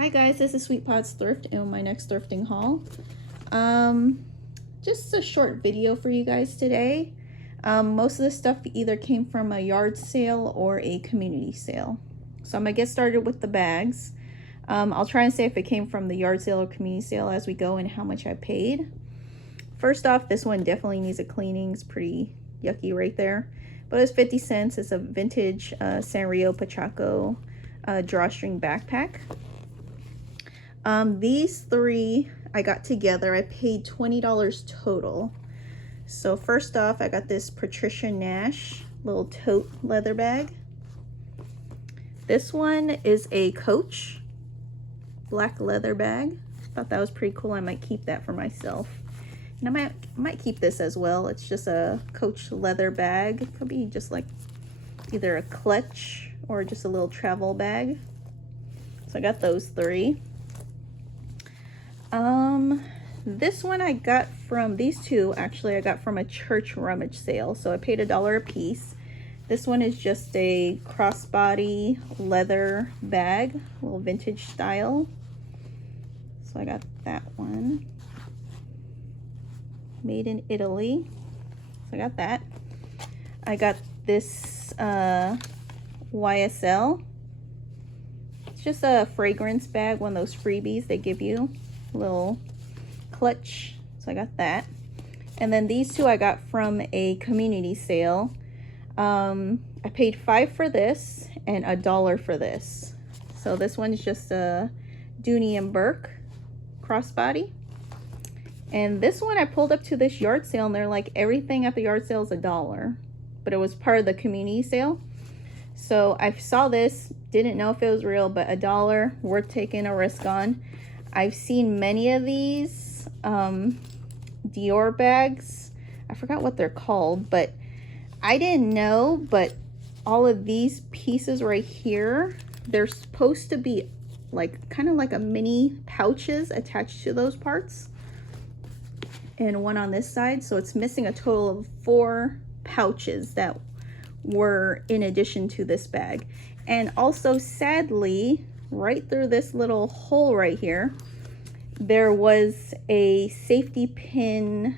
Hi guys, this is Sweet Pot's Thrift and my next thrifting haul. Just a short video for you guys today. Most of the stuff either came from a yard sale or a community sale. So I'm gonna get started with the bags. I'll try and say if it came from the yard sale or community sale as we go and how much I paid. First off, this one definitely needs a cleaning. It's pretty yucky right there. But it's 50 cents. It's a vintage Sanrio Pachaco drawstring backpack. These three I got together. I paid $20 total. So first off, I got this Patricia Nash little tote leather bag. This one is a Coach black leather bag. Thought that was pretty cool. I might keep that for myself. And I might keep this as well. It's just a Coach leather bag. It could be just like either a clutch or just a little travel bag. So I got those three. This one I got from, these two actually I got from a church rummage sale. So I paid $1 a piece. This one is just a crossbody leather bag, a little vintage style. So I got that one. Made in Italy. So I got that. I got this YSL. It's just a fragrance bag, one of those freebies they give you. Little clutch. So I got that. And then these two I got from a community sale. I paid $5 for this and $1 for this. So this one's just a Dooney and Burke crossbody. And this one I pulled up to this yard sale and they're like everything at the yard sale is $1. But it was part of the community sale. So I saw this, didn't know if it was real, but $1 worth taking a risk on. I've seen many of these Dior bags. I forgot what they're called, but I didn't know, but all of these pieces right here, they're supposed to be like kind of like a mini pouches attached to those parts. And one on this side. So it's missing a total of 4 pouches that were in addition to this bag. And also sadly, right through this little hole right here, there was a safety pin,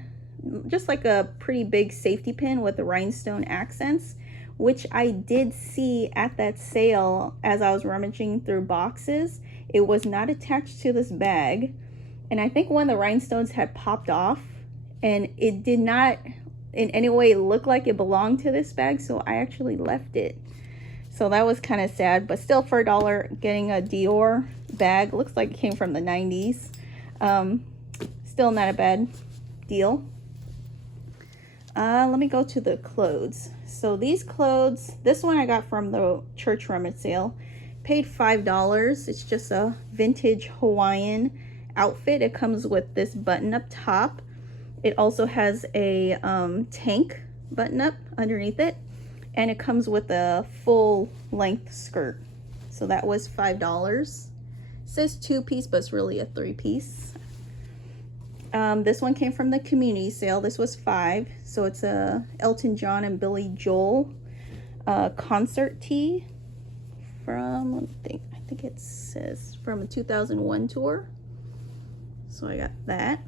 just like a pretty big safety pin with the rhinestone accents, which I did see at that sale as I was rummaging through boxes. It was not attached to this bag, and I think one of the rhinestones had popped off, and it did not in any way look like it belonged to this bag, so I actually left it. So that was kind of sad, but still for $1 getting a Dior bag. Looks like it came from the 90s. Still not a bad deal. Let me go to the clothes. So these clothes, this one I got from the church rummage sale. Paid $5. It's just a vintage Hawaiian outfit. It comes with this button up top. It also has a tank button up underneath it. And it comes with a full length skirt. So that was $5. It says 2-piece, but it's really a 3-piece. This one came from the community sale. This was $5. So it's a Elton John and Billy Joel concert tee from, let me think, I think it says from a 2001 tour. So I got that.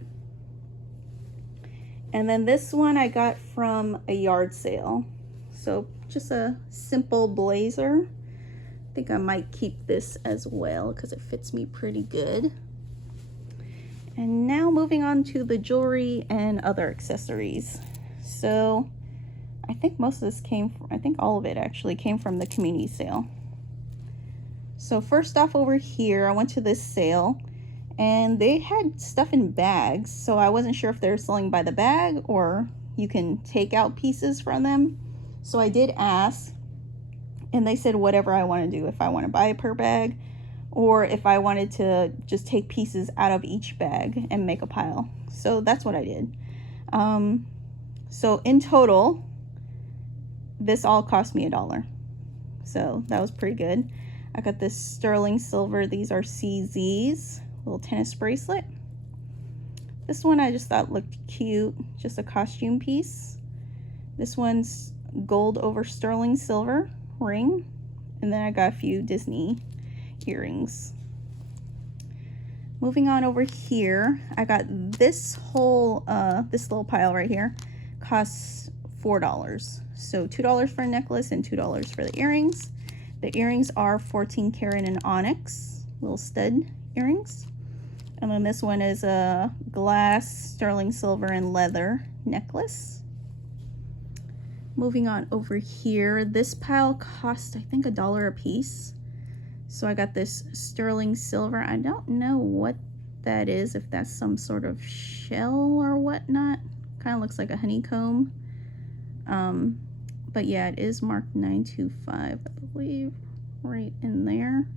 And then this one I got from a yard sale. So just a simple blazer. I think I might keep this as well because it fits me pretty good. And now moving on to the jewelry and other accessories. So I think most of this came from, I think all of it actually came from the community sale. So first off over here, I went to this sale and they had stuff in bags. So I wasn't sure if they're selling by the bag or you can take out pieces from them. So I did ask, and they said whatever I want to do, if I want to buy it per bag, or if I wanted to just take pieces out of each bag and make a pile. So that's what I did. So in total, this all cost me $1. So that was pretty good. I got this sterling silver, these are CZs, little tennis bracelet. This one I just thought looked cute, just a costume piece. This one's gold over sterling silver ring. And then I got a few Disney earrings. Moving on over here, I got this whole, this little pile right here, costs $4. So $2 for a necklace and $2 for the earrings. The earrings are 14 karat in onyx, little stud earrings. And then this one is a glass, sterling silver, and leather necklace. Moving on over here, this pile cost, I think, $1 a piece. So I got this sterling silver. I don't know what that is, if that's some sort of shell or whatnot. Kind of looks like a honeycomb. But yeah, it is marked 925, I believe, right in there.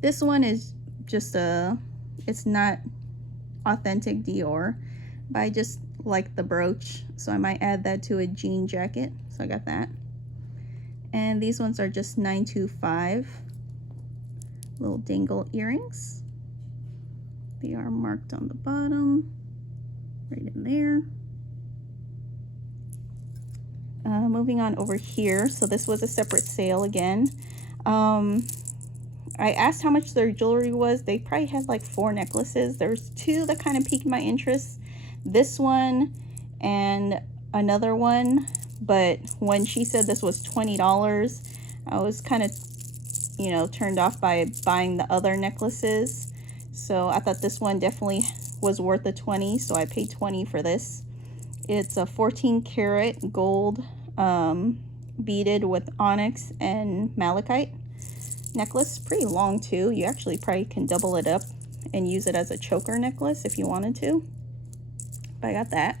This one is just it's not authentic Dior, but I just like the brooch, so I might add that to a jean jacket. So I got that. And these ones are just $925. Little dangle earrings. They are marked on the bottom, right in there. Moving on over here. So this was a separate sale again. I asked how much their jewelry was. They probably had like 4 necklaces. There's 2 that kind of piqued my interest. This one and another one. But when she said this was $20, I was kind of, you know, turned off by buying the other necklaces. So I thought this one definitely was worth the $20, so I paid $20 for this. It's a 14 karat gold beaded with onyx and malachite necklace. Pretty long too. You actually probably can double it up and use it as a choker necklace if you wanted to. But I got that.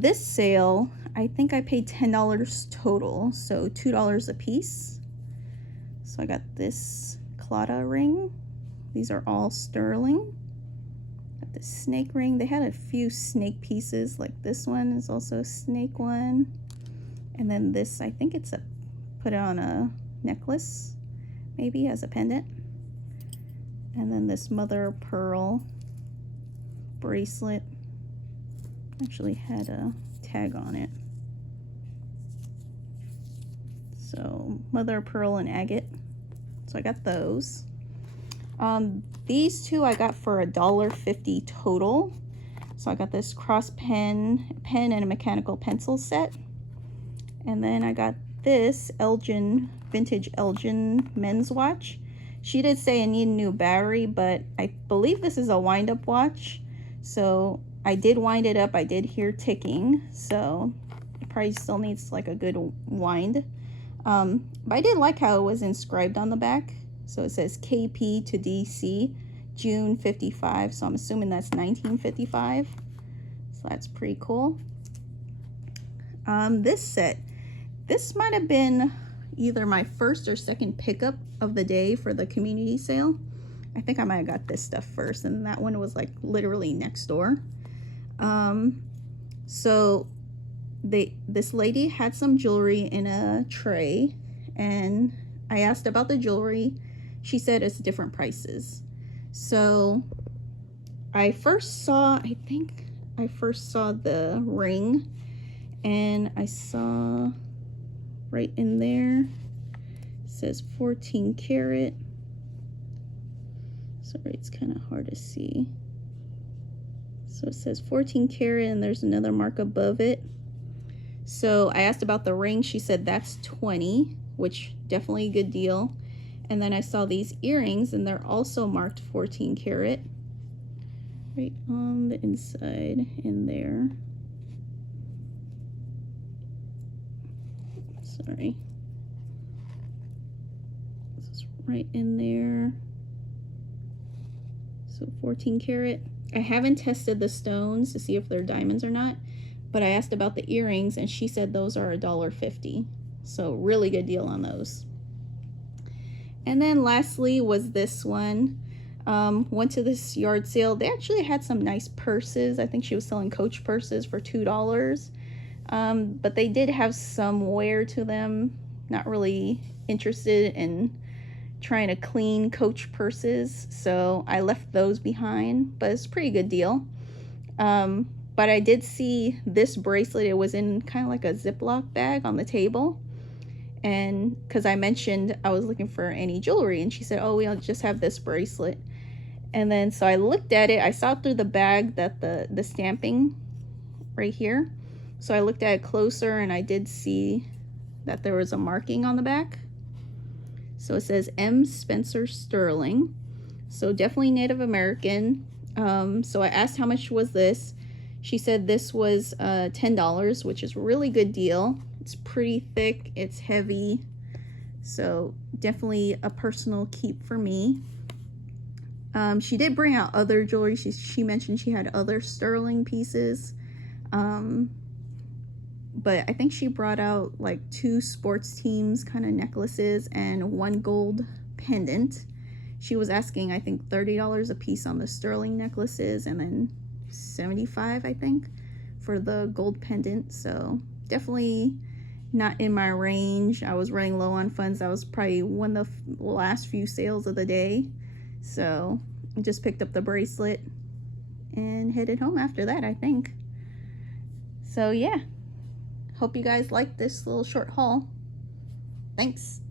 This sale, I think I paid $10 total, so $2 a piece. So I got this Claddagh ring. These are all sterling. Got this snake ring. They had a few snake pieces, like this one is also a snake one. And then this, I think it's put it on a necklace, maybe as a pendant. And then this mother of pearl bracelet. Actually had a tag on it. So mother of pearl and agate. So I got those. These 2 I got for $1.50 total. So I got this cross pen and a mechanical pencil set. And then I got this vintage Elgin men's watch. She did say I need a new battery, but I believe this is a wind-up watch. So I did wind it up. I did hear ticking, so it probably still needs like a good wind. But I did like how it was inscribed on the back. So it says KP to DC, June 55. So I'm assuming that's 1955. So that's pretty cool. This set, this might have been either my first or second pickup of the day for the community sale. I think I might have got this stuff first, and that one was like literally next door. So this lady had some jewelry in a tray, and I asked about the jewelry. She said it's different prices. So I think I first saw the ring, and I saw right in there, it says 14 karat. Sorry, it's kind of hard to see. So it says 14 karat, and there's another mark above it. So I asked about the ring. She said that's 20, which definitely a good deal. And then I saw these earrings, and they're also marked 14 karat. Right on the inside in there. Sorry. This is right in there. So 14 karat. I haven't tested the stones to see if they're diamonds or not, but I asked about the earrings, and she said those are $1.50. So really good deal on those. And then lastly was this one. Went to this yard sale. They actually had some nice purses. I think she was selling Coach purses for $2. But they did have some wear to them. Not really interested in trying to clean Coach purses, so I left those behind, but it's a pretty good deal. But I did see this bracelet. It was in kind of like a Ziploc bag on the table, and because I mentioned I was looking for any jewelry, and she said, oh, we just have this bracelet. And then so I looked at it, I saw through the bag that the stamping right here, so I looked at it closer and I did see that there was a marking on the back. So it says M. Spencer Sterling, so definitely Native American. So I asked how much was this. She said this was $10, which is a really good deal. It's pretty thick, it's heavy, so definitely a personal keep for me. She did bring out other jewelry. She mentioned she had other sterling pieces, but I think she brought out like 2 sports teams kind of necklaces and 1 gold pendant. She was asking, I think, $30 a piece on the sterling necklaces, and then $75, I think, for the gold pendant. So definitely not in my range. I was running low on funds. That was probably one of the last few sales of the day. So I just picked up the bracelet and headed home after that, I think. So yeah, hope you guys liked this little short haul. Thanks.